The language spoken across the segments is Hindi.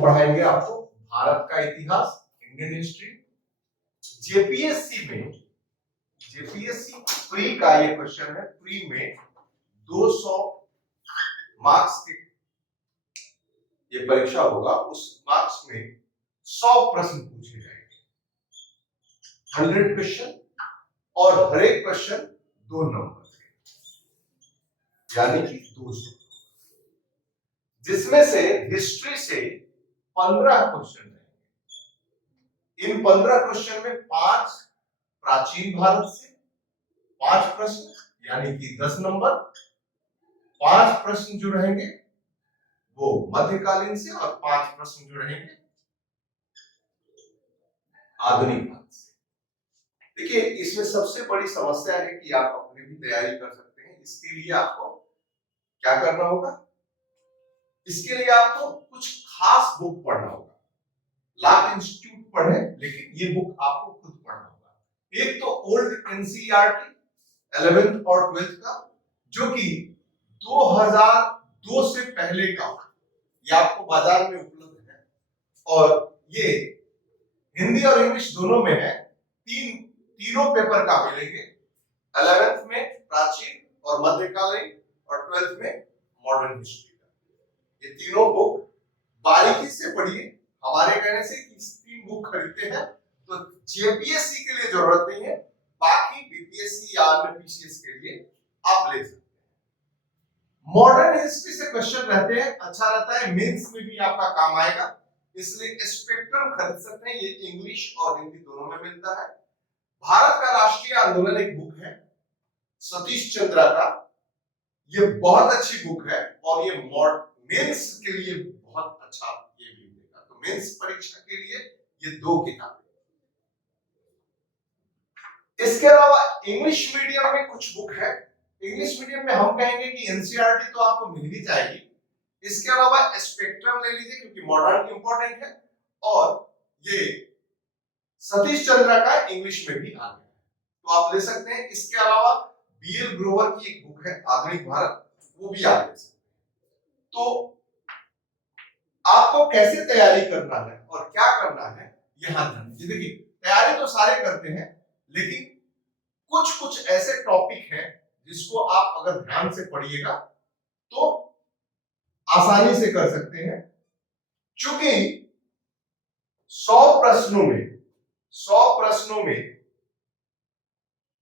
हम पढ़ाएंगे आपको भारत का इतिहास, इंडियन हिस्ट्री। जेपीएससी प्री का ये क्वेश्चन है। प्री में 200 मार्क्स की ये परीक्षा होगा। उस मार्क्स में 100 प्रश्न पूछे जाएंगे, 100 क्वेश्चन, और हर एक क्वेश्चन 2 नंबर के, यानी कि 200, जिसमें से हिस्ट्री से 15 क्वेश्चन रहेंगे। इन 15 क्वेश्चन में 5 प्राचीन भारत से, 5 प्रश्न यानी कि 10 नंबर, 5 प्रश्न जो रहेंगे वो मध्यकालीन से, और 5 प्रश्न जो रहेंगे आधुनिक भारत से। देखिए, इसमें सबसे बड़ी समस्या है कि आप अपनी भी तैयारी कर सकते हैं। इसके लिए आपको क्या करना होगा? इसके लिए आपको कुछ खास बुक पढ़ना होगा। लॉ इंस्टीट्यूट पढ़े, लेकिन ये बुक आपको खुद पढ़ना होगा। एक तो ओल्ड एनसीईआरटी 11th और 12th का, जो कि 2002 से पहले का, ये आपको बाजार में उपलब्ध है, और ये हिंदी और इंग्लिश दोनों में है। तीनों पेपर का मिलेंगे। 11th में प्राचीन और मध्यकालीन, और 12th में मॉडर्न हिस्ट्री का। ये तीनों बुक बारीकी से पढ़िए। हमारे कहने से कि 3 बुक खरीदते हैं तो जेपीएससी के लिए जरूरत नहीं है, बाकी बीपीएससी या अन्य पीसीएस के लिए आप ले सकते हैं। मॉडर्न हिस्ट्री से क्वेश्चन रहते हैं, अच्छा रहता है, मेंस में भी आपका काम आएगा, इसलिए स्पेक्ट्रम खरीद सकते हैं। ये इंग्लिश और हिंदी दोनों में मिलता है। भारत का राष्ट्रीय आंदोलन एक बुक है सतीश चंद्रा का, ये बहुत अच्छी बुक है, और ये मेंस के लिए बहुत अच्छा ये भी देगा। तो मेंस परीक्षा के लिए ये 2 किताबें। इसके अलावा इंग्लिश मीडियम में कुछ बुक है। इंग्लिश मीडियम में हम कहेंगे कि एनसीईआरटी तो आपको मिल ही जाएगी। इसके अलावा स्पेक्ट्रम ले लीजिए, क्योंकि मॉडर्न इंपॉर्टेंट है, और ये सतीश चंद्रा का इंग्लिश में भी आ गया है, तो आप ले सकते हैं। इसके अलावा बीएल ग्रोवर की एक बुक है आधुनिक भारत, वो भी आप ले सकते हैं। तो आपको कैसे तैयारी करना है और क्या करना है, यहां ध्यान दीजिए। देखिए, तैयारी तो सारे करते हैं, लेकिन कुछ कुछ ऐसे टॉपिक हैं जिसको आप अगर ध्यान से पढ़िएगा तो आसानी से कर सकते हैं। चूंकि 100 प्रश्नों में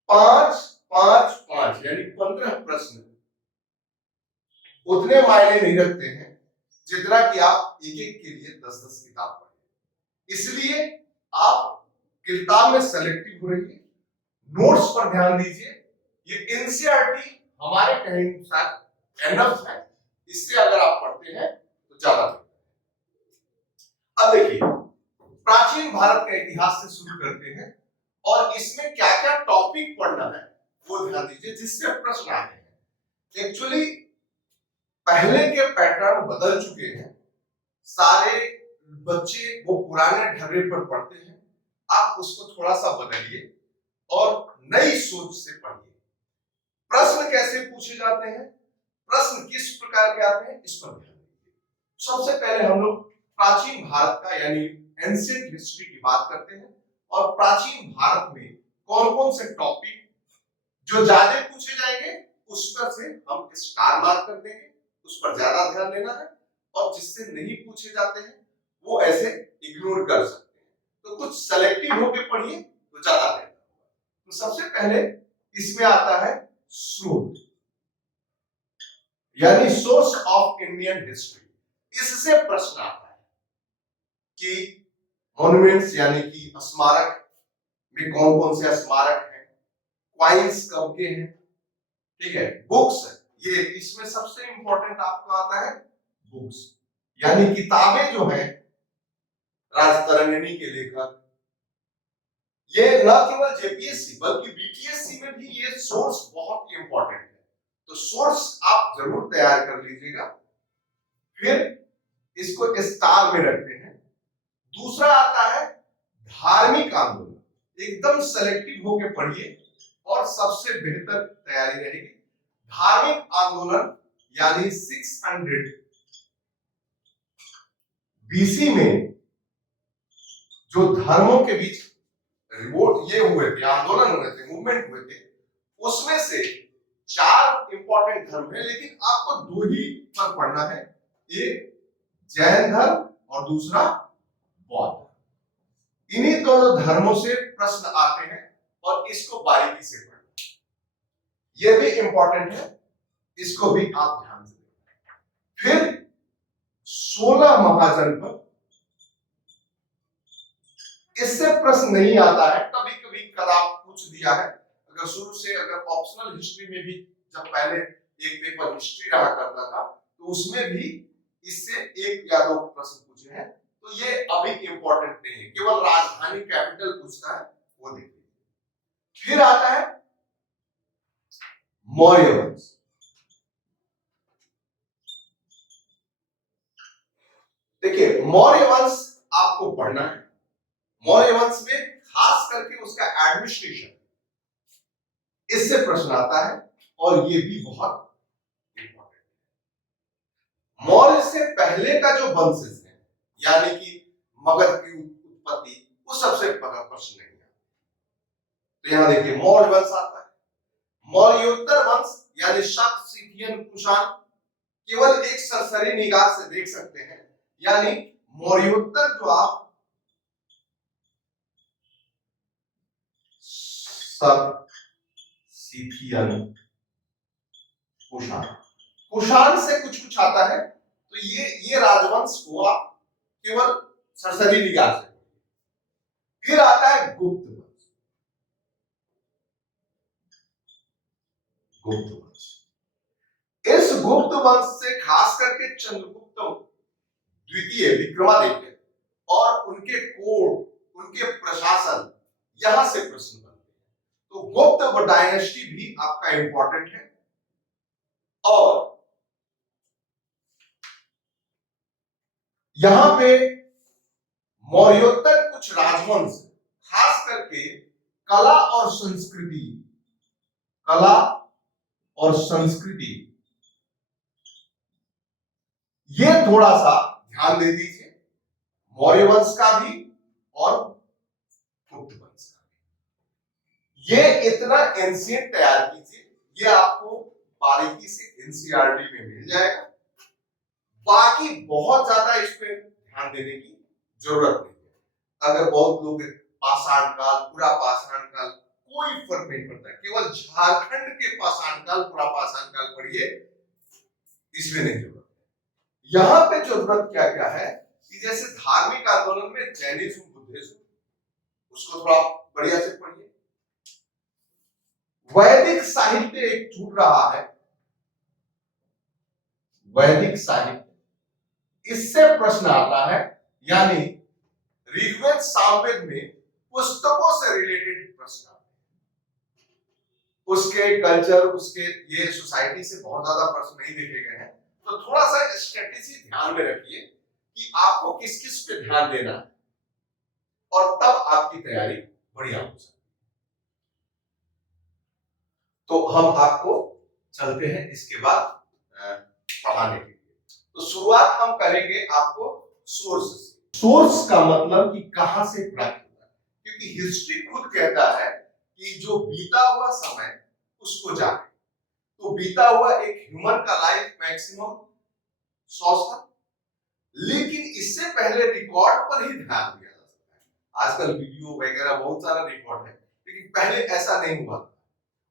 5 5 5 यानी 15 प्रश्न उतने मायने नहीं रखते हैं जितना कि आप एक एक के लिए 10-10 किताब पढ़ें। इसलिए आप किताब में सेलेक्टिव हो रहिए, नोट्स पर ध्यान दीजिए। ये एनसीईआरटी हमारे कहने अनुसार एनफ है, इससे अगर आप पढ़ते हैं तो ज्यादा बेहतर है। अब देखिए, प्राचीन भारत का इतिहास से शुरू करते हैं, और इसमें क्या क्या टॉपिक पढ़ना है वो ध्यान दीजिए, जिससे प्रश्न आते हैं। एक्चुअली पहले के पैटर्न बदल चुके हैं, सारे बच्चे वो पुराने ढर्रे पर पढ़ते हैं। आप उसको थोड़ा सा बदलिए और नई सोच से पढ़िए। प्रश्न कैसे पूछे जाते हैं, प्रश्न किस प्रकार के आते हैं, इस पर ध्यान दीजिए। सबसे पहले हम लोग प्राचीन भारत का यानी एंशिएंट हिस्ट्री की बात करते हैं, और प्राचीन भारत में कौन कौन से टॉपिक जो ज्यादा पूछे जाएंगे उस पर से हम स्टार मार्क कर देंगे, उस पर ज्यादा ध्यान देना है, और जिससे नहीं पूछे जाते हैं वो ऐसे इग्नोर कर सकते हैं। तो कुछ सेलेक्टिव होकर पढ़िए तो ज्यादा बेहतर होगा। तो सबसे पहले इसमें आता है स्रोत, यानी सोर्स ऑफ इंडियन हिस्ट्री। इससे प्रश्न आता है कि मॉन्यूमेंट्स यानी कि स्मारक में कौन कौन से स्मारक हैं, क्वाइंस कब के हैं, ठीक है। बुक्स, ये इसमें सबसे इंपॉर्टेंट आपको आता है बुक्स, यानी किताबें जो हैं राजतरंगिणी के लेखक। ये न केवल जेपीएससी बल्कि बीपीएससी में भी ये सोर्स बहुत इंपॉर्टेंट है, तो सोर्स आप जरूर तैयार कर लीजिएगा। फिर इसको स्टार में रखते हैं। दूसरा आता है धार्मिक आंदोलन। एकदम सेलेक्टिव होकर पढ़िए और सबसे बेहतर तैयारी रहेगी। धार्मिक आंदोलन यानी 600 बीसी में जो धर्मों के बीच रिवोल्ट ये हुए थे, आंदोलन हुए थे, मूवमेंट हुए थे, उसमें से 4 इंपॉर्टेंट धर्म है, लेकिन आपको 2 ही पर पढ़ना है, एक जैन धर्म और दूसरा बौद्ध। इन्हीं दोनों धर्मों से प्रश्न आते हैं और इसको बारीकी से पढ़ना, यह भी इंपॉर्टेंट है, इसको भी आप ध्यान से देखें। फिर 16 महाजनपद, इससे प्रश्न नहीं आता है, कभी कभी कदा पूछ दिया है। अगर शुरू से अगर ऑप्शनल हिस्ट्री में भी जब पहले एक पेपर हिस्ट्री रहा करता था तो उसमें भी इससे 1 या 2 प्रश्न पूछे हैं, तो ये अभी इंपॉर्टेंट नहीं है, केवल राजधानी कैपिटल पूछता है, वो देखिए। फिर आता है मौर्य वंश। देखिए मौर्य वंश आपको पढ़ना है। मौर्य वंश में खास करके उसका एडमिनिस्ट्रेशन, इससे प्रश्न आता है और ये भी बहुत इंपॉर्टेंट है। मौर्य से पहले का जो वंशज है, यानी कि मगध की उत्पत्ति, उस सबसे प्रश्न नहीं आता। तो यहां देखिए मौर्य वंश आता है। मौर्योत्तर वंश यानी शक, सीथियन, कुषाण, केवल एक सरसरी निगाह से देख सकते हैं, यानी मौर्योत्तर जो आप शक, सीथियन, कुषाण, कुषाण से कुछ कुछ आता है, तो ये राजवंश को आप केवल सरसरी निगाह से। फिर आता है गुप्त वंश। गुप्त वंश, इस गुप्त वंश से खास करके चंद्रगुप्त द्वितीय, विक्रमादित्य और उनके कोड, उनके प्रशासन, यहां से प्रश्न बनते हैं। तो गुप्त डायनेस्टी भी आपका इंपॉर्टेंट है। और यहां पे मौर्योत्तर कुछ राजवंश, खास करके कला और संस्कृति, कला और संस्कृति, ये थोड़ा सा ध्यान दे दीजिए, मौर्य वंश का भी और गुप्त वंश का भी। ये इतना एंशिएंट तैयार कीजिए, ये आपको बारीकी से एनसीईआरटी में मिल जाएगा। बाकी बहुत ज्यादा इस पे ध्यान देने की जरूरत नहीं है। अगर बहुत लोग पाषाण काल, पूरा पाषाण काल, कोई फर्क नहीं पड़ता, केवल झारखंड के पाषाण काल, पूरा पाषाण काल पढ़िए, इसमें नहीं जरूरत। यहां पे जरूरत क्या क्या है कि जैसे धार्मिक आंदोलन में जैनिज्म, बुद्धिज्म, उसको थोड़ा बढ़िया से पढ़िए। वैदिक साहित्य एक छूट रहा है, वैदिक साहित्य, इससे प्रश्न आता है, यानी ऋग्वेद, सामवेद में पुस्तकों से रिलेटेड प्रश्न आते हैं। उसके कल्चर, उसके ये सोसाइटी से बहुत ज्यादा प्रश्न नहीं देखे गए हैं, तो थोड़ा सा स्ट्रेटेजी ध्यान में रखिए कि आपको किस किस पे ध्यान देना है, और तब आपकी तैयारी बढ़िया हो सकती है। तो हम आपको चलते हैं इसके बाद पढ़ाने के लिए। तो शुरुआत हम करेंगे आपको सोर्स से। सोर्स का मतलब कि कहां से प्राप्त होता है, क्योंकि हिस्ट्री खुद कहता है कि जो बीता हुआ समय उसको जाने। तो बीता हुआ एक ह्यूमन का लाइफ मैक्सिमम 100 साल, लेकिन इससे पहले रिकॉर्ड पर ही ध्यान दिया जा सकता है। आजकल वीडियो वगैरह बहुत सारा रिकॉर्ड है, लेकिन पहले ऐसा नहीं हुआ था।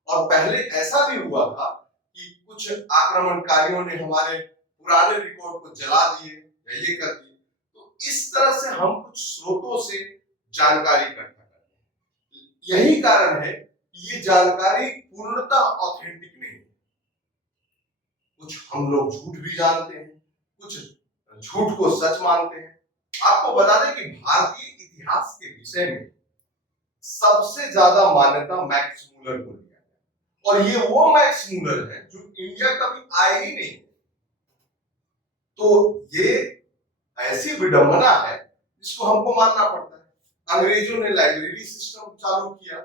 और पहले ऐसा भी हुआ था कि कुछ आक्रमणकारियों ने हमारे पुराने रिकॉर्ड को जला दिए या ये कर दिए। तो इस तरह से हम कुछ स्रोतों से जानकारी इकट्ठा करते हैं। यही कारण है कि ये जानकारी पूर्णतः ऑथेंटिक नहीं है। कुछ हम लोग झूठ भी जानते हैं, कुछ झूठ को सच मानते हैं। आपको बता दें कि भारतीय इतिहास के विषय में सबसे ज्यादा मान्यता मैक्स मूलर को दिया है, और ये वो मैक्स मूलर है जो इंडिया कभी आए ही नहीं। तो ये ऐसी विडंबना है जिसको हमको मानना पड़ता है। अंग्रेजों ने लाइब्रेरी सिस्टम चालू किया,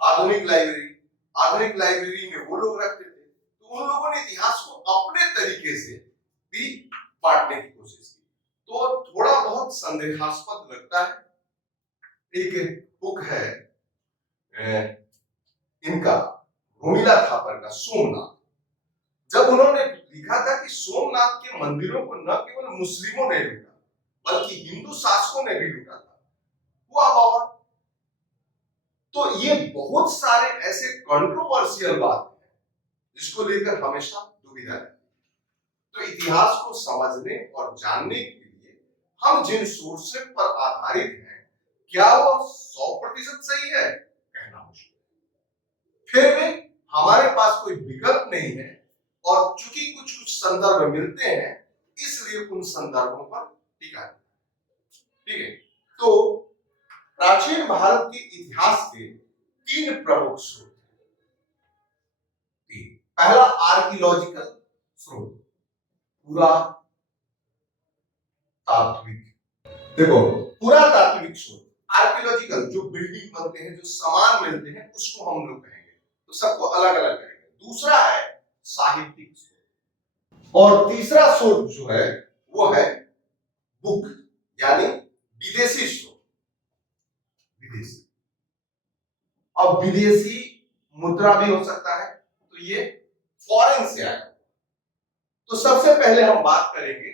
आधुनिक लाइब्रेरी में वो लोग रखते थे, तो उन लोगों ने इतिहास को अपने तरीके से भी बांटने की कोशिश की। तो थोड़ा बहुत संदेहास्पद लगता है। एक बुक है इनका रोमिला थापर का सोमनाथ। जब उन्होंने लिखा था कि सोमनाथ के मंदिरों को न केवल मुस्लिमों ने लूटा बल्कि हिंदू शासकों ने भी लूटा था, हुआ बाबा। तो ये बहुत सारे ऐसे कंट्रोवर्शियल बात है जिसको लेकर हमेशा दुविधा है। तो इतिहास को समझने और जानने के लिए हम जिन सोर्सेज पर आधारित हैं, क्या वो 100% सही है, कहना मुश्किल है। फिर भी हमारे पास कोई विकल्प नहीं है, और चूंकि कुछ कुछ संदर्भ मिलते हैं, इसलिए उन संदर्भों पर टिका है। ठीक है, तो प्राचीन भारत के इतिहास के 3 प्रमुख स्रोत। पहला आर्कियोलॉजिकल स्रोत, पूरा तात्विक। देखो, पूरा तात्विक स्रोत, आर्कियोलॉजिकल जो बिल्डिंग बनते हैं, जो सामान मिलते हैं, उसको हम लोग कहेंगे, तो सबको अलग अलग कहेंगे। दूसरा है साहित्यिक स्रोत, और तीसरा स्रोत जो है वो है बुक, यानी विदेशी स्रोत। विदेशी, अब विदेशी मुद्रा भी हो सकता है, तो ये फॉरेन से आया। तो सबसे पहले हम बात करेंगे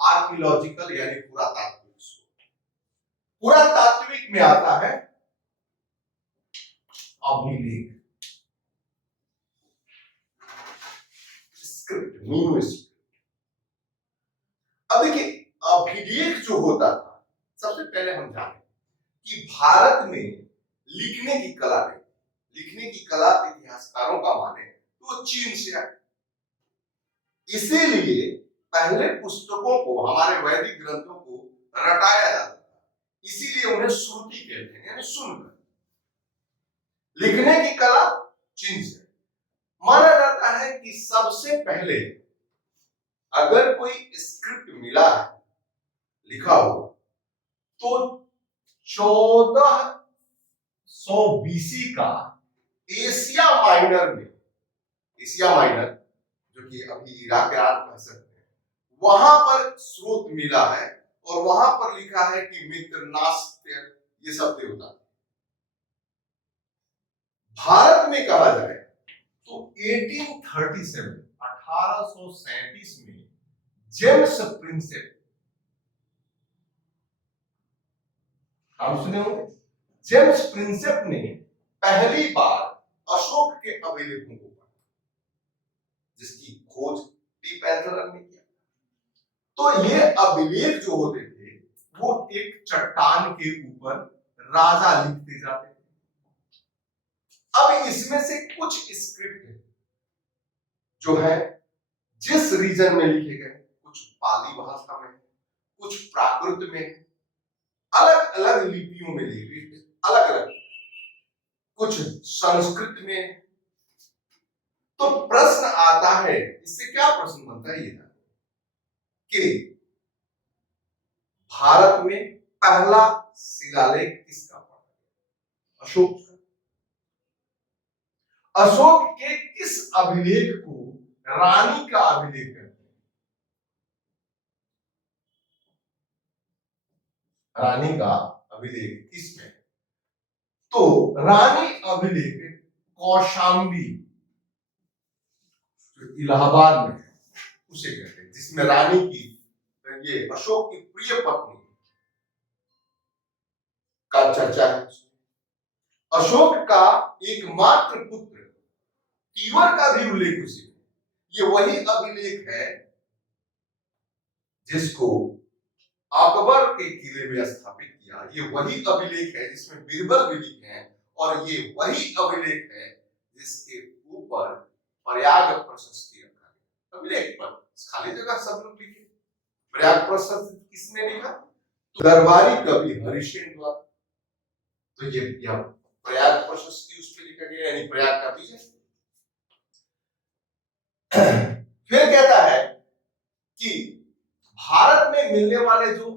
आर्कियोलॉजिकल यानी पुरातात्विक स्रोत। पुरातात्विक में आता है अभिलेख, स्क्रिप्ट, मीनूस्क्रिप्ट। अब देखिए, अभिलेख जो होता था, सबसे पहले हम जाने कि भारत में लिखने की कला नहीं, लिखने की कला इतिहासकारों का माने तो चीन से आई। इसीलिए पहले पुस्तकों को, हमारे वैदिक ग्रंथों को रटाया जाता था, इसीलिए उन्हें श्रुति कहते हैं, यानी सुनकर। लिखने की कला चीन से। माना जाता है कि सबसे पहले अगर कोई स्क्रिप्ट मिला है लिखा हुआ, तो 1400 बीसी का एशिया माइनर में, एशिया माइनर जो कि अभी इराक ईरान कह सकते हैं, वहां पर स्रोत मिला है, और वहां पर लिखा है कि मित्र, नास्त्य, ये सब देवता। भारत में कहा जाए तो 1837 में जेम्स प्रिंसेप, हम सुने होंगे, जेम्स प्रिंसेप ने पहली बार अशोक के अभिलेखों को पढ़ा, जिसकी खोज टी पैंथर ने किया। तो ये अभिलेख जो होते थे, वो एक चट्टान के ऊपर राजा लिखते जाते थे। अब इसमें से कुछ स्क्रिप्ट है जो है जिस रीजन में लिखे गए, कुछ पाली भाषा में, कुछ प्राकृत में, अलग अलग लिपियों में लिखे, अलग अलग, कुछ संस्कृत में। तो प्रश्न आता है, इससे क्या प्रश्न बनता है, ये कि भारत में पहला शिलालेख किसका पड़ा? अशोक। अशोक के किस अभिलेख को रानी का अभिलेख कहते हैं? रानी का अभिलेख किसमें? तो रानी अभिलेख कौशांबी, जो इलाहाबाद में है, उसे कहते हैं, जिसमें रानी की, ये अशोक की प्रिय पत्नी का चर्चा है। अशोक का एकमात्र पुत्र तीवर का भी उल्लेख उसी में। ये वही अभिलेख है जिसको अकबर के किले में स्थापित किया। ये वही अभिलेख है जिसमें बीरबल भी लिखे हैं, और ये वही अभिलेख है जिसके ऊपर प्रयाग प्रशस्ति रखा गया। अभिलेख पर खाली जगह सब लोग लिखे। प्रयाग प्रशस्ति किसने लिखा? तो दरबारी कवि हरिसेन द्वारा। तो ये प्रयाग प्रशस्ति उस पर लिखा गया, यानी प्रयाग का बीज है। फिर कहता है कि भारत में मिलने वाले जो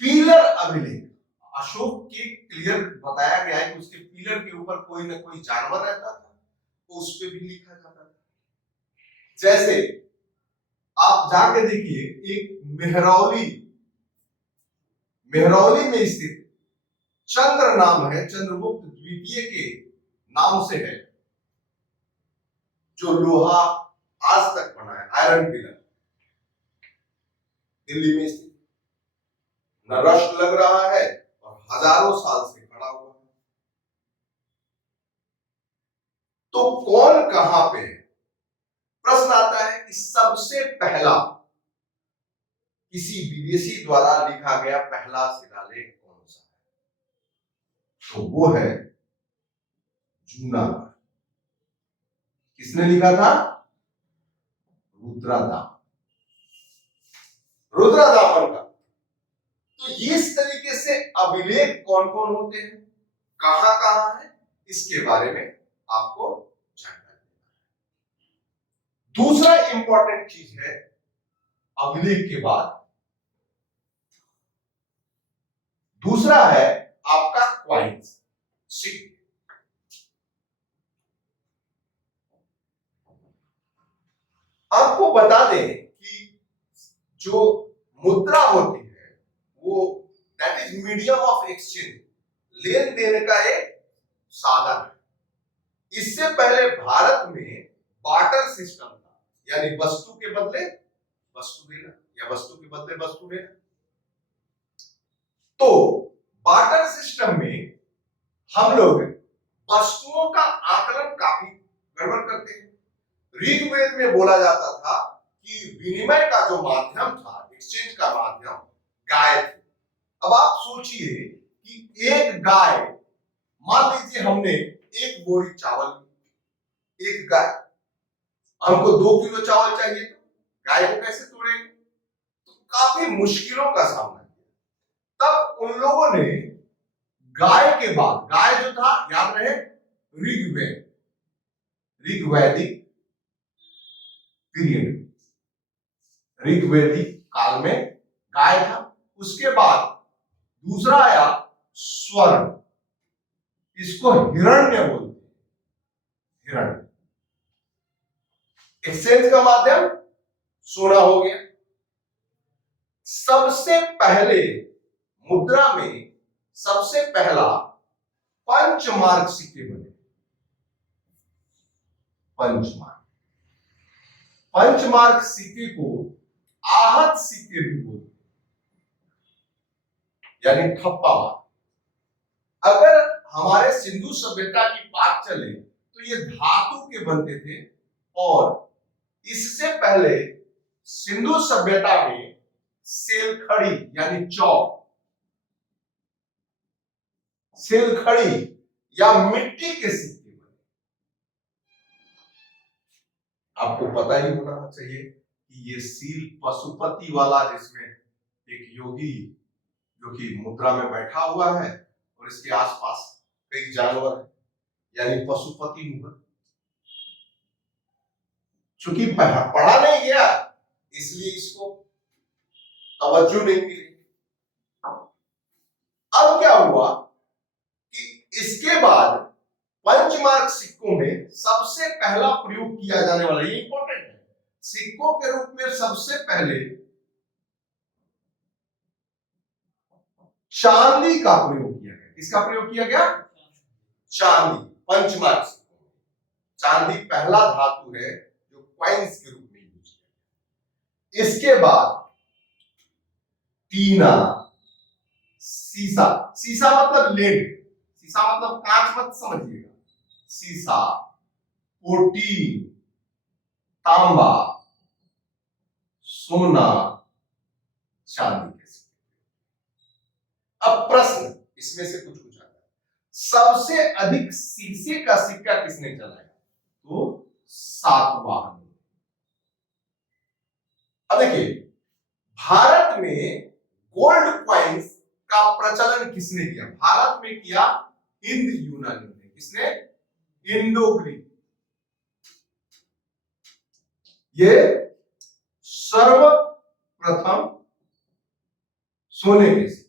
पिलर अभिलेख, अशोक के क्लियर बताया गया है कि उसके पिलर के ऊपर कोई ना कोई जानवर रहता था, तो उस पर भी लिखा जाता था। जैसे आप जाके देखिए, एक मेहरौली, मेहरौली में स्थित चंद्र नाम है, चंद्रगुप्त द्वितीय के नाम से है, जो लोहा आज तक बना है, आयरन पिलर, दिल्ली में स्थित, न रस्ट लग रहा है और हजारों साल से खड़ा हुआ है। तो कौन कहां पे है? प्रश्न आता है कि सबसे पहला किसी विदेशी द्वारा लिखा गया पहला शिलालेख कौन सा है? तो वो है जूनागढ़। किसने लिखा था? रुद्रादामन, रुद्रादामन का। तो इस तरीके से अभिलेख कौन कौन होते हैं, कहां कहां है, इसके बारे में आपको जानकारी देना है। दूसरा इंपॉर्टेंट चीज है अभिलेख के बाद, दूसरा है आपका क्वाइंस, सिक्के। आपको बता दें कि जो मुद्रा होती है वो that is medium of exchange, लेन देन का एक साधन है। इससे पहले भारत में बार्टर सिस्टम था, यानी वस्तु के बदले वस्तु देना या वस्तु के बदले वस्तु देना। तो बार्टर सिस्टम में हम लोग वस्तुओं का आकलन काफी गड़बड़ करते हैं। ऋग्वेद में बोला जाता था कि विनिमय का जो माध्यम था, एक्सचेंज का माध्यम गाय थी। अब आप सोचिए कि एक गाय, मान लीजिए हमने एक बोरी चावल, एक गाय, हमको 2 किलो चावल चाहिए, तो गाय को कैसे तोड़ेंगे? तो काफी मुश्किलों का सामना किया। तब उन लोगों ने गाय के बाद, गाय जो था याद रहे ऋग्वेद, ऋग्वैदिक पीरियड, ऋग्वैदिक काल में गाय था। उसके बाद दूसरा आया स्वर्ण, इसको हिरण्य बोलते हैं, हिरण्य। एक्सचेंज का माध्यम सोना हो गया। सबसे पहले मुद्रा में सबसे पहला पंचमार्क सिक्के बने। पंचमार्क सिक्के को आहत सिक्के भी बोलते हैं, यानी ठप्पा मार। अगर हमारे सिंधु सभ्यता की बात चले तो ये धातु के बनते थे, और इससे पहले सिंधु सभ्यता में सेलखड़ी यानी चौक, सेलखड़ी या मिट्टी के सिक्के बने। आपको पता ही होना चाहिए कि ये सील पशुपति वाला, जिसमें एक योगी जो कि मुद्रा में बैठा हुआ है और इसके आसपास कई जानवर है, यानी पशुपति मुद्रा। चूंकि पढ़ा नहीं गया इसलिए इसको तवज्जो नहीं मिली। अब क्या हुआ कि इसके बाद पंचमार्क सिक्कों में सबसे पहला प्रयोग किया जाने वाला, ये इंपॉर्टेंट है, सिक्कों के रूप में सबसे पहले चांदी का प्रयोग किया गया। किसका प्रयोग किया गया? चांदी। पंचमार्क सिक्कों में चांदी पहला धातु है जो क्वाइंस के रूप में यूज किया। इसके बाद टीना, सीसा, सीसा मतलब लेड, सीसा मतलब कांच मत समझिएगा, सीसा, पोटीन, तांबा, सोना, चांदी के सिक्के। अब प्रश्न इसमें से कुछ आता है, सबसे अधिक शीशे का सिक्का किसने चलाया? तो सातवाहन। अब देखिए, भारत में गोल्ड क्वाइंस का प्रचलन किसने किया? भारत में किया हिंद यूनानियों ने। किसने? Indo Greek. ये सर्वप्रथम सोने के सिक्के।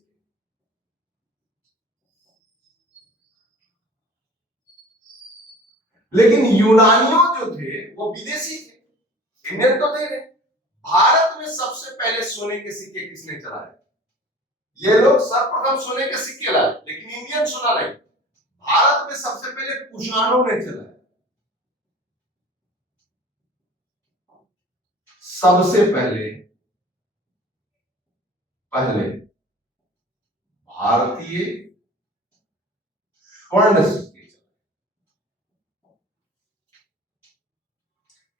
लेकिन यूनानियों जो थे वो विदेशी थे, इंडियन तो थे नहीं। भारत में सबसे पहले सोने के सिक्के किसने चलाए? ये लोग सर्वप्रथम सोने के सिक्के लाए, लेकिन इंडियन सोना नहीं। भारत में सबसे पहले कुषाणों ने चलाया। सबसे पहले भारतीय स्वर्ण सिक्के चलाए।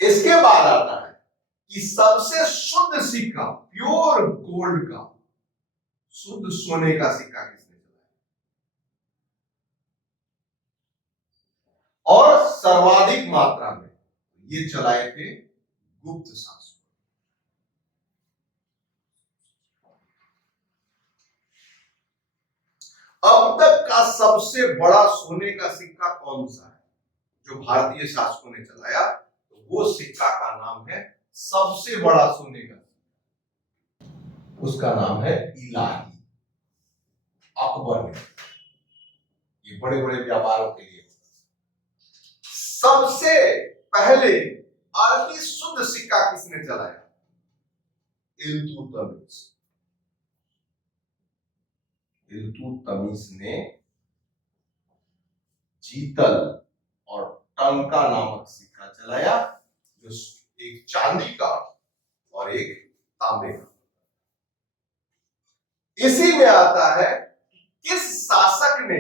इसके बाद आता है कि सबसे शुद्ध सिक्का, प्योर गोल्ड का, शुद्ध सोने का सिक्का किसने चलाया? और सर्वाधिक मात्रा में ये चलाए थे गुप्त शासक। अब तक का सबसे बड़ा सोने का सिक्का कौन सा है जो भारतीय शासकों ने चलाया? तो वो सिक्का का नाम है, सबसे बड़ा सोने का, उसका नाम है इलाही। अकबर ने, ये बड़े बड़े व्यापारों के लिए सबसे पहले अरबी शुद्ध सिक्का किसने चलाया? इल्तुतमिश। इल्तुतमिश ने जीतल और टंका नामक सिक्का चलाया, जो एक चांदी का और एक तांबे का। इसी में आता है किस शासक ने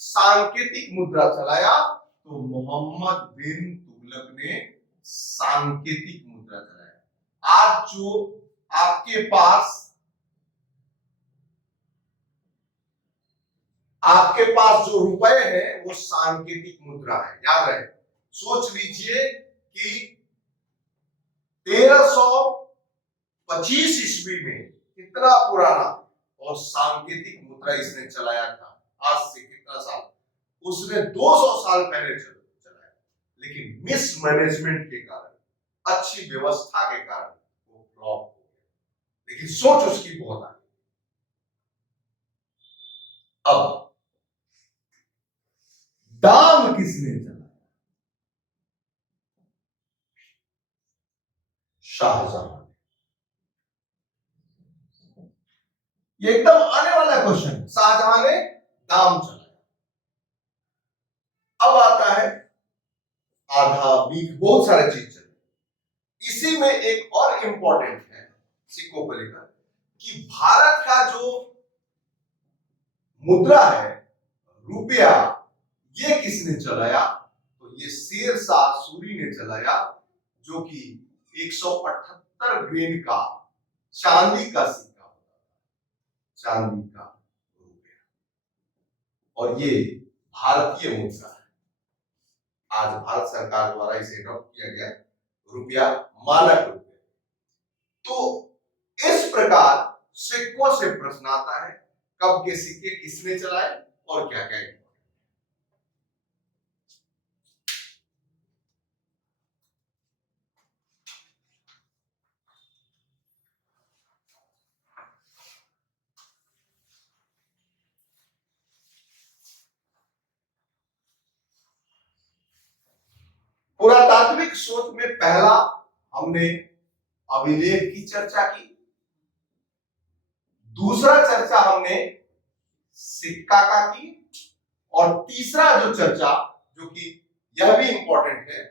सांकेतिक मुद्रा चलाया? तो मोहम्मद बिन तुगलक ने सांकेतिक मुद्रा चलाया। आज जो आपके पास जो रुपए है वो सांकेतिक मुद्रा है, याद रहे। सोच लीजिए कि 1325 ईस्वी में कितना पुराना और सांकेतिक मुद्रा इसने चलाया था। आज से कितना साल? उसने 200 साल पहले चलाया, लेकिन मिसमैनेजमेंट के कारण, अच्छी व्यवस्था के कारण वो फ्लॉप हो गया। लेकिन सोच उसकी बहुत आगे। अब दाम किसने चलाया? शाहजहां। ये एकदम आने वाला क्वेश्चन। शाहजहां ने दाम चलाया। अब आता है आधा वीक, बहुत सारे चीज चले। इसी में एक और इंपॉर्टेंट है सिक्कों को लेकर कि भारत का जो मुद्रा है, रुपया, ये किसने चलाया? तो ये शेरशाह सूरी ने चलाया, जो कि 178 ग्रेन का चांदी का सिक्का होता था, चांदी का रुपया। और ये भारतीय मुद्रा है। आज भारत सरकार द्वारा इसे एडॉप्ट किया गया रुपया, मानक रुपया। तो इस प्रकार सिक्कों से प्रश्न आता है, कब के सिक्के किसने चलाए और क्या क्या। पुरातात्विक सोच में पहला हमने अभिलेख की चर्चा की, दूसरा चर्चा हमने सिक्का का की, और तीसरा जो चर्चा, जो कि यह भी इंपॉर्टेंट है,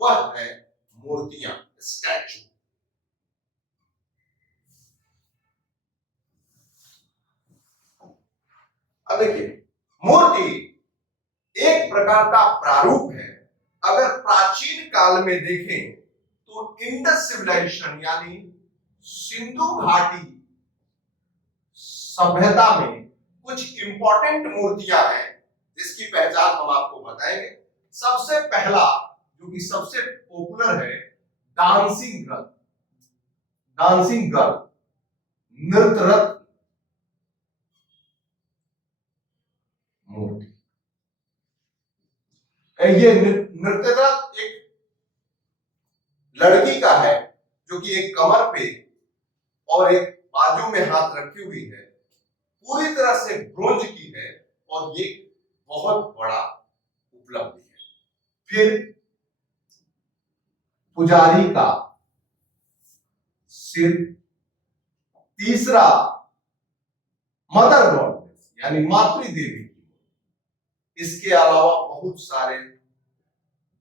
वह है मूर्तियां, स्टैचू। अब देखिए, मूर्ति एक प्रकार का प्रारूप है। अगर प्राचीन काल में देखें तो इंडस सिविलाइजेशन यानी सिंधु घाटी सभ्यता में कुछ इंपॉर्टेंट मूर्तियां हैं, जिसकी पहचान हम आपको बताएंगे। सबसे पहला, जो कि सबसे पॉपुलर है, डांसिंग गर्ल, नृत्यरत मूर्ति। ये नृत्यरत एक लड़की का है, जो कि एक कमर पे और एक बाजू में हाथ रखी हुई है, पूरी तरह से ब्रोंज की है, और ये बहुत बड़ा उपलब्धि है। फिर पुजारी का सिर, तीसरा मदर गॉडेस यानी मातृ देवी, इसके अलावा बहुत सारे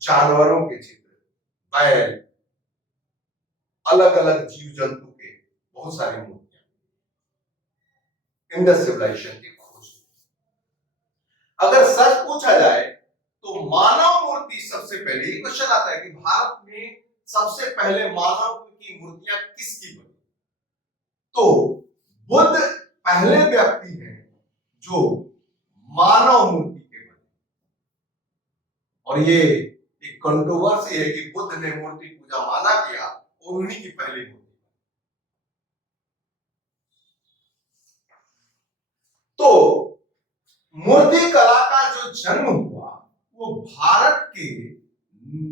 जानवरों के चित्र, बैल, अलग अलग जीव जंतु के बहुत सारी मूर्तियां इंडस सिविलाइजेशन की खोज। अगर सच पूछा जाए तो मानव मूर्ति सबसे पहले, ये क्वेश्चन आता है कि भारत में सबसे पहले मानव की मूर्तियां किसकी बनी, तो बुद्ध पहले व्यक्ति हैं जो मानव मूर्ति के बने। और ये एक कंट्रोवर्सी है कि बुद्ध ने मूर्ति पूजा माना किया और उन्हीं की पहली मूर्ति। तो मूर्ति कला का जो जन्म हुआ वो भारत के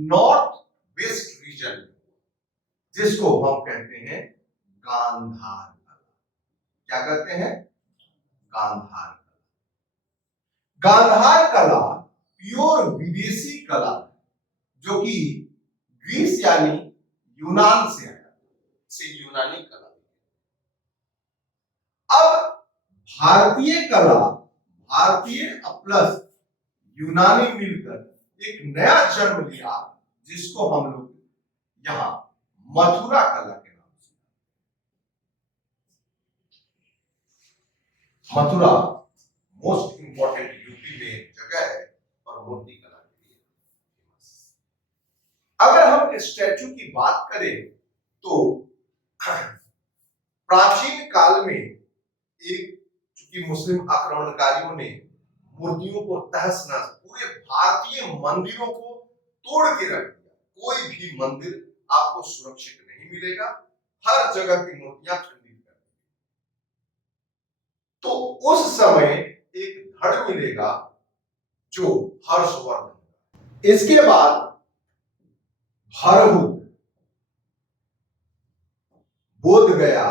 नॉर्थ वेस्ट रीजन में, जिसको हम कहते हैं गांधार कला। क्या कहते हैं? गांधार कला। गांधार कला प्योर विदेशी कला जो कि ग्रीस यानी यूनान से आया, से यूनानी कला। अब भारतीय कला, भारतीय प्लस यूनानी मिलकर एक नया जन्म लिया जिसको हम लोग यहां मथुरा कला के नाम से। मथुरा मोस्ट इंपॉर्टेंट यूपी में जगह है और मूर्ति कला के लिए। अगर हम स्टैचू की बात करें तो प्राचीन काल में एक, चूंकि मुस्लिम आक्रमणकारियों ने मूर्तियों को तहस नहस, पूरे भारतीय मंदिरों को तोड़ के रख दिया, कोई भी मंदिर आपको सुरक्षित नहीं मिलेगा, हर जगह की मूर्तियां खंडित कर दी। तो उस समय एक धड़ मिलेगा जो हर्षवर्धन। इसके बाद भरहुत, बोध गया,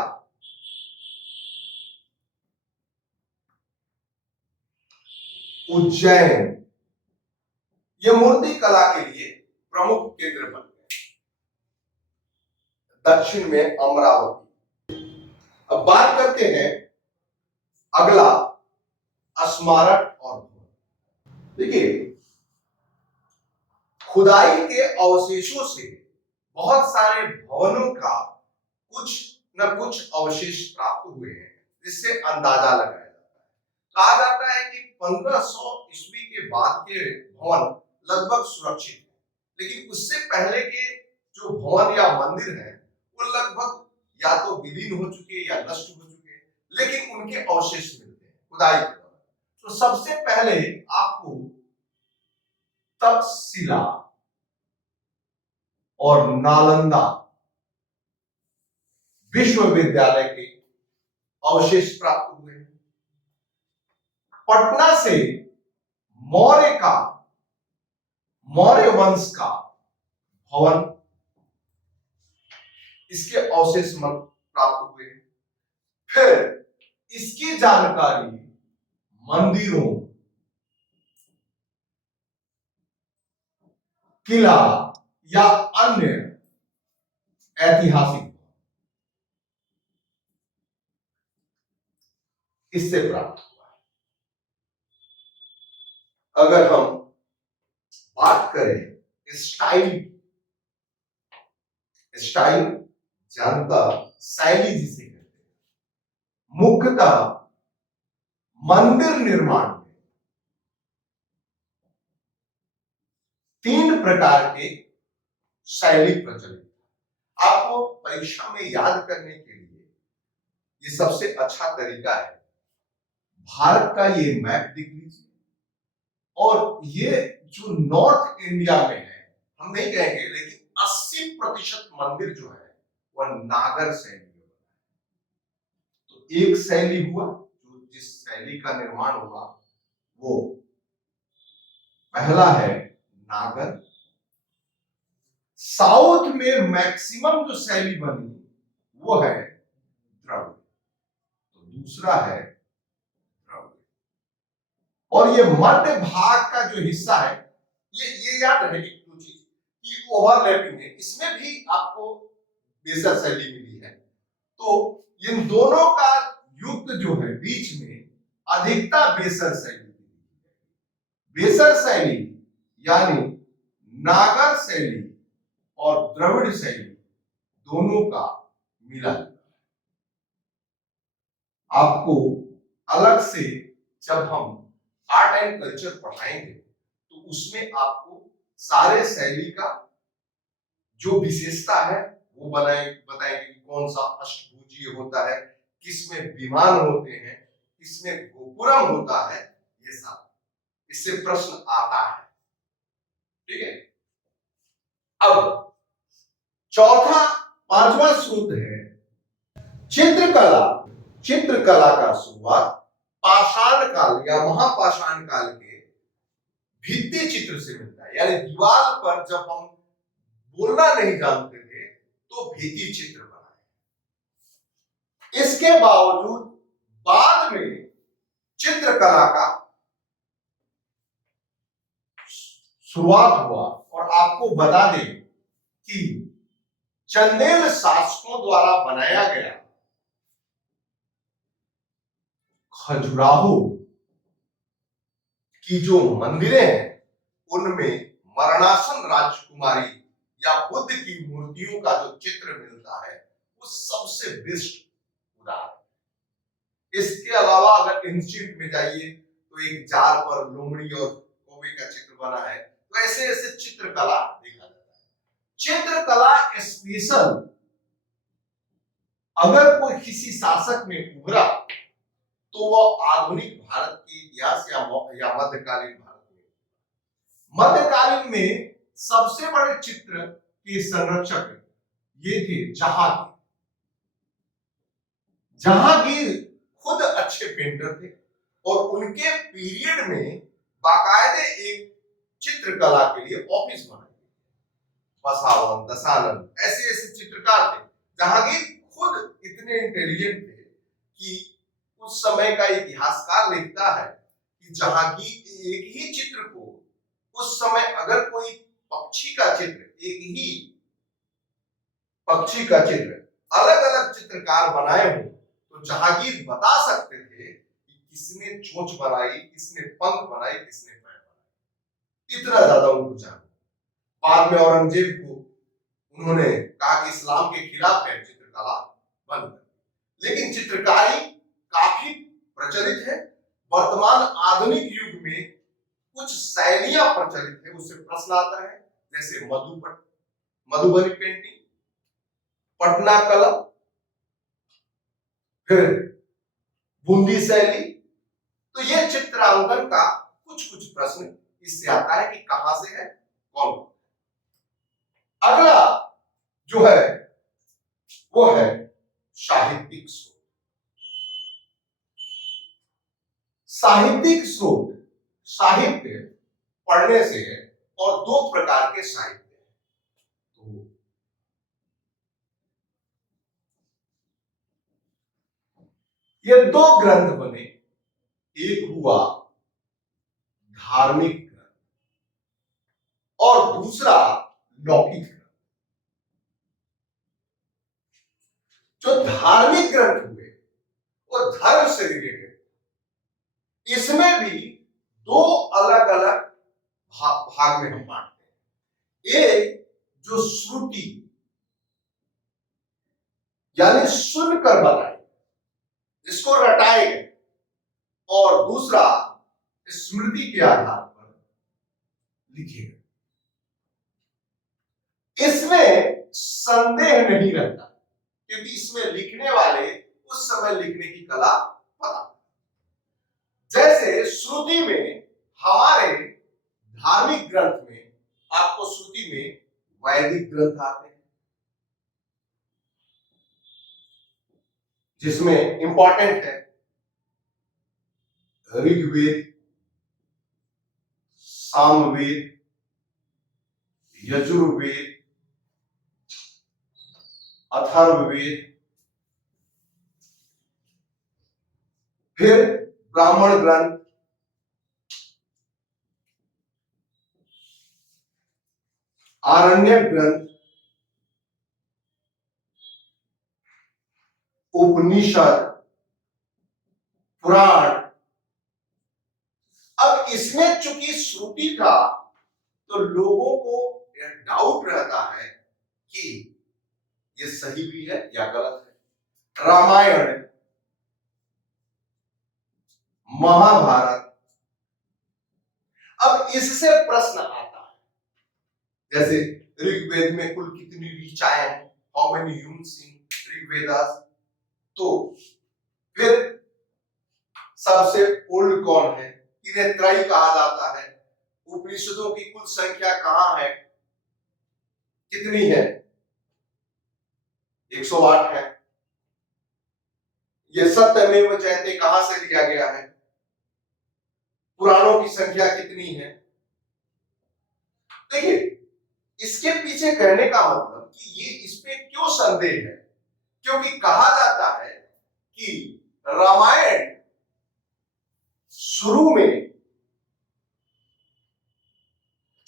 उज्जैन, ये मूर्ति कला के लिए प्रमुख केंद्र बन गए। दक्षिण में अमरावती। अब बात करते हैं अगला, स्मारक और भवन। देखिए, खुदाई के अवशेषों से बहुत सारे भवनों का कुछ न कुछ अवशेष प्राप्त हुए हैं, जिससे अंदाजा लगाया जाता है। कहा जाता है कि 1500 ईस्वी के बाद के भवन लगभग सुरक्षित है, लेकिन उससे पहले के जो भवन या मंदिर हैं वो लगभग या तो विलीन हो चुके या नष्ट हो चुके, लेकिन उनके अवशेष मिलते हैं खुदाई के दौरान। तो सबसे पहले आपको तक्षशिला और नालंदा विश्वविद्यालय के अवशेष प्राप्त हुए। पटना से मौर्य वंश का भवन, इसके अवशेष प्राप्त हुए। फिर इसकी जानकारी मंदिरों, किला या अन्य ऐतिहासिक इससे प्राप्त हुआ है। अगर हम बात करें स्टाइल जानता, शैली जिसे कहते हैं, मुख्यतः मंदिर निर्माण में 3 प्रकार के शैली प्रचलित। आपको परीक्षा में याद करने के लिए ये सबसे अच्छा तरीका है, भारत का ये मैप देख लीजिए, और ये जो नॉर्थ इंडिया में है, हम नहीं कहेंगे लेकिन 80% मंदिर जो है वह नागर शैली में बना है। तो एक शैली हुआ, जो जिस शैली का निर्माण हुआ वो पहला है नागर। साउथ में मैक्सिमम जो शैली बनी वो है द्रविड़, तो दूसरा है द्रविड़। और ये मध्य भाग का जो हिस्सा है, ये याद रहे एक चीज कि ओवरलैपिंग है, इसमें भी आपको बेसर शैली मिली है, तो इन दोनों का युक्त जो है बीच में अधिकता बेसर शैली, बेसर शैली यानी नागर शैली और द्रविड़ शैली दोनों का मिलन। आपको अलग से जब हम आर्ट एंड कल्चर पढ़ाएंगे तो उसमें आपको सारे शैली का जो विशेषता है वो बताएंगे कि कौन सा अष्टभुजीय होता है, किसमें विमान होते हैं, किसमें गोपुरम होता है, ये सब इससे प्रश्न आता है। ठीक है। अब चौथा पांचवा स्रोत है चित्रकला। चित्रकला का शुरुआत पाषाण काल या महापाषाण काल के भित्ति चित्र से मिलता है, यानी दीवार पर जब हम बोलना नहीं जानते थे तो भित्ति चित्र बनाए। इसके बावजूद बाद में चित्रकला का शुरुआत हुआ और आपको बता दें कि चंदेल शासकों द्वारा बनाया गया खजुराहो की जो मंदिरें हैं उनमें मरणासन राजकुमारी या बुद्ध की मूर्तियों का जो चित्र मिलता है वो सबसे बेस्ट उदाहरण। इसके अलावा अगर इंस्टीट्यूट में जाइए तो एक जार पर लोमड़ी और कौवे का चित्र बना है, तो ऐसे ऐसे चित्रकला देखा जाता है। चित्रकला स्पेशल अगर कोई किसी शासक में उभरा तो वह आधुनिक भारत के इतिहास या मध्यकालीन भारत में, मध्यकालीन में सबसे बड़े चित्र के संरक्षक ये थे जहांगीर। जहांगीर खुद अच्छे पेंटर थे और उनके पीरियड में बाकायदे एक चित्रकला के लिए ऑफिस बनाए, बसावन, दशानन ऐसे ऐसे चित्रकार थे। जहांगीर खुद इतने इंटेलिजेंट थे कि उस समय का इतिहासकार लिखता है कि जहांगीर एक ही चित्र को उस समय अगर कोई पक्षी का चित्र, एक ही पक्षी का चित्र अलग अलग चित्रकार बनाए हो तो जहांगीर बता सकते थे कि किसने चोंच बनाई, किसने पंख बनाई, किसने पैर बनाई। इतना ज्यादा उनको जाना। बाद में औरंगजेब को उन्होंने कहा कि इस्लाम के खिलाफ है, चित्रकला बंद कर। लेकिन चित्रकारी काफी प्रचलित है। वर्तमान आधुनिक युग में कुछ शैलियां प्रचलित है, उससे प्रश्न आता है, जैसे मधुबनी पेंटिंग, पटना कला, फिर बूंदी शैली। तो ये चित्रांकन का कुछ कुछ प्रश्न इससे आता है कि कहां से है, कौन। अगला जो है वो है साहित्यिक स्रोत। साहित्यिक स्रोत, साहित्य पढ़ने से है और दो प्रकार के साहित्य हैं। तो ये दो ग्रंथ बने, एक हुआ धार्मिक ग्रंथ और दूसरा लौकिक ग्रंथ। जो धार्मिक ग्रंथ हुए वो धर्म से रिलेटेड, इसमें भी दो अलग अलग भाग में हम बांटते हैं। एक जो श्रुति यानी सुनकर बताए, इसको रटाए गए, और दूसरा स्मृति के आधार पर लिखे गए। इसमें संदेह नहीं रहता क्योंकि इसमें लिखने वाले उस समय लिखने की कला पता। जैसे श्रुति में, हमारे धार्मिक ग्रंथ में आपको श्रुति में वैदिक ग्रंथ आते हैं जिसमें इंपॉर्टेंट है ऋग्वेद, सामवेद, यजुर्वेद, अथर्ववेद, फिर ब्राह्मण ग्रंथ, आरण्यक ग्रंथ, उपनिषद, पुराण। अब इसमें चूंकि श्रुति था तो लोगों को यह डाउट रहता है कि ये सही भी है या गलत है। रामायण, महाभारत, अब इससे प्रश्न आता है जैसे ऋग्वेद में कुल कितनी ऋचाएं हैं, हाउ मेनी ह्यूम्स इन ऋग्वेदास। तो फिर सबसे ओल्ड कौन है, इन्हें त्रयी कहा जाता है। उपनिषदों की कुल संख्या कहां है, कितनी है, 108 है। ये सत्यमेव जयते कहां से लिया गया है, पुराणों की संख्या कितनी है। देखिए इसके पीछे कहने का मतलब कि ये इस पे क्यों संदेह है, क्योंकि कहा जाता है कि रामायण शुरू में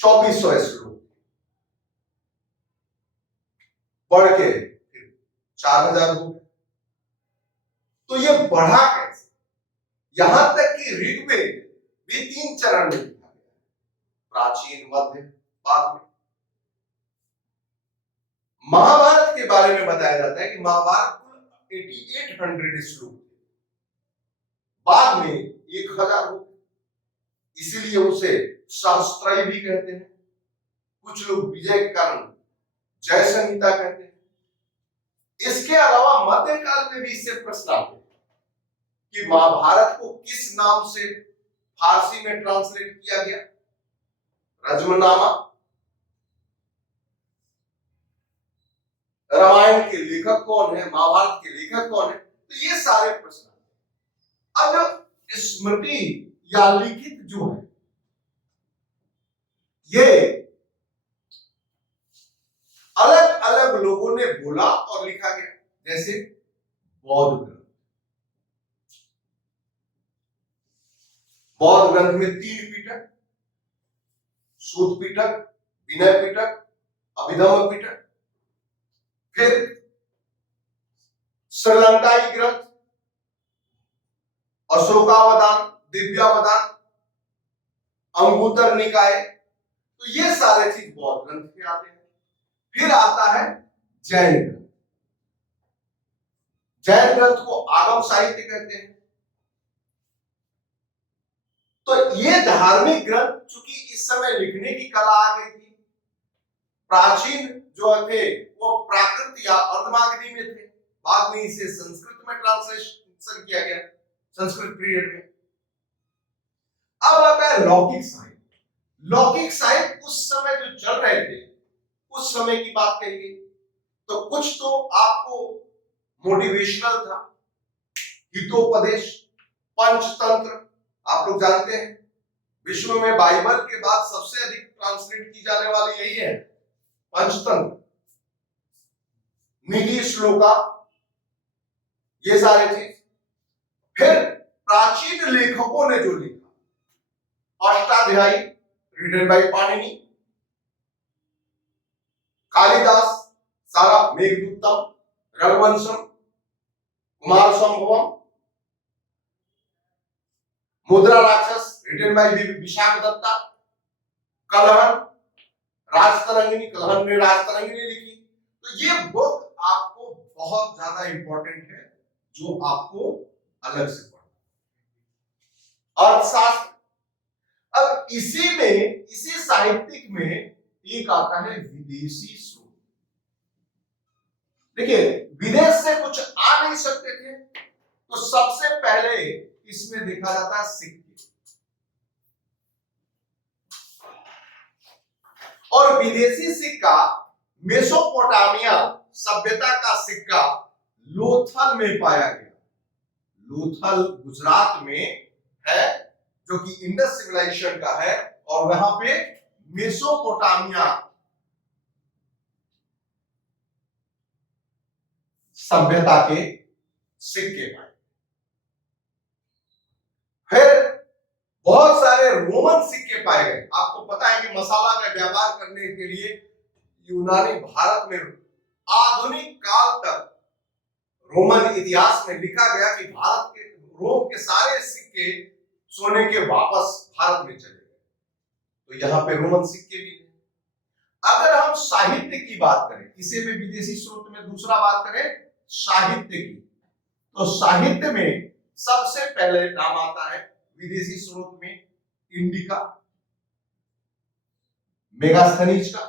2400 श्लोक बढ़ के 4000 हो गए। तो ये बढ़ा कैसे, यहां तक कि ऋग्वेद भी 3 चरण में लिखा गया, प्राचीन, मध्य, बाद में। महाभारत के बारे में बताया जाता है कि महाभारत कुल 8800 श्लोक, बाद में 1000 हो, इसीलिए उसे सहस्त्रयी भी कहते हैं। कुछ लोग विजय कारण जय संहिता कहते हैं। इसके अलावा मध्यकाल में भी इससे प्रश्न आते हैं कि महाभारत को किस नाम से फारसी में ट्रांसलेट किया गया, रज्मनामा। रामायण के लेखक कौन है, महाभारत के लेखक कौन है, तो ये सारे प्रश्न। अब जो स्मृति या लिखित जो है ये अलग अलग लोगों ने बोला और लिखा गया। जैसे बौद्ध ग्रंथ, बौद्ध ग्रंथ में 3 पिटक, सूत पिटक, विनय पिटक, अभिधम्म पिटक। फिर श्रीलंकाई ग्रंथ, अशोकावदान, दिव्यावदान, अंगुत्तर निकाय। तो ये सारे चीज बौद्ध ग्रंथ के आते हैं। फिर आता है जैन ग्रंथ। जैन ग्रंथ को आगम साहित्य कहते हैं। तो ये धार्मिक ग्रंथ चूंकि इस समय लिखने की कला आ गई थी, प्राचीन जो थे वो प्राकृत या अर्धमागधी में थे, बाद में इसे संस्कृत में ट्रांसलेशन किया गया, संस्कृत पीरियड में। अब आता है लौकिक साहित्य। लौकिक साहित्य उस समय जो चल रहे थे, उस समय की बात कही। तो कुछ तो आपको मोटिवेशनल था, हितोपदेश, पंचतंत्र। आप लोग जानते हैं विश्व में बाइबल के बाद सबसे अधिक ट्रांसलेट की जाने वाली यही है, पंचतंत्र, निधि श्लोका, ये सारे चीज। फिर प्राचीन लेखकों ने जो लिखा, अष्टाध्यायी रिटन बाय पाणिनि, कालिदास सारा मेघदूतम, रघुवंशम, कुमार संभवम, मुद्रा राक्षस रिटन बाय विशाख दत्ता, कलहन, राजतरंगिणी, कलहन ने राजतरंगिणी लिखी। तो ये बुक आपको बहुत ज्यादा इंपॉर्टेंट है, जो आपको अलग से पढ़ना। अर्थशास्त्र। अब इसी साहित्यिक में एक आता है विदेशी स्रोत। देखिए विदेश से कुछ आ नहीं सकते थे, तो सबसे पहले इसमें देखा जाता है सिक्के। और विदेशी सिक्का, मेसोपोटामिया सभ्यता का सिक्का लोथल में पाया गया। लोथल गुजरात में है, जो कि इंडस सिविलाइजेशन का है, और वहां पे मेसोपोटामिया सभ्यता के सिक्के पाए। फिर बहुत सारे रोमन सिक्के पाए गए। आपको पता है कि मसाला का व्यापार करने के लिए यूनानी भारत में आधुनिक काल तक रोमन इतिहास में लिखा गया कि भारत के रोम के सारे सिक्के सोने के वापस भारत में चले गए, तो यहां पे रोमन सिक्के भी हैं। अगर हम साहित्य की बात करें, किसी भी विदेशी स्रोत में दूसरा बात करें साहित्य की, तो साहित्य में सबसे पहले नाम आता है विदेशी स्रोत में इंडिका, मेगास्थनीज का।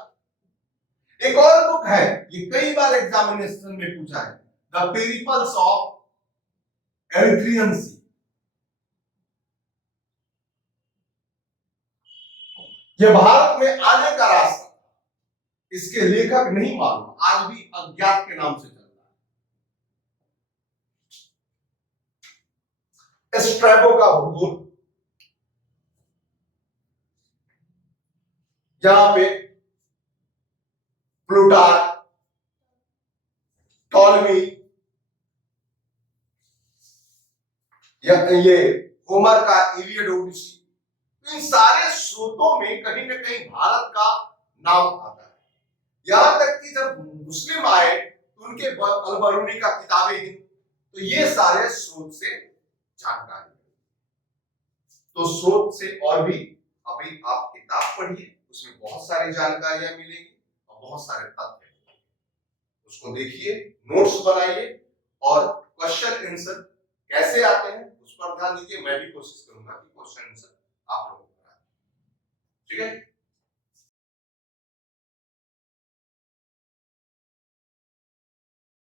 एक और बुक है, ये कई बार एग्जामिनेशन में पूछा है, द पेरिपल्स ऑफ एरिथ्रियन सी। यह भारत में आने का रास्ता, इसके लेखक नहीं मालूम, आज भी अज्ञात के नाम से चल रहा है। स्ट्रैबो का भूगोल, जहां पे प्लूटार्क, टॉलमी, ये होमर का इलियड ओडिसी, इन सारे स्रोतों में कहीं ना कहीं भारत का नाम आता है। यहां तक कि जब मुस्लिम आए तो उनके अल-बरूनी का किताबें हिंद, तो ये सारे स्रोत से जानकारी। तो स्रोत से और भी अभी आप किताब पढ़िए, उसमें बहुत सारी जानकारियां मिलेंगी और बहुत सारे तथ्य मिलेंगे। उसको देखिए, नोट्स बनाइए और क्वेश्चन आंसर कैसे आते हैं उस पर ध्यान दीजिए। मैं भी कोशिश करूंगा कि क्वेश्चन आंसर आप लोगों को, ठीक है।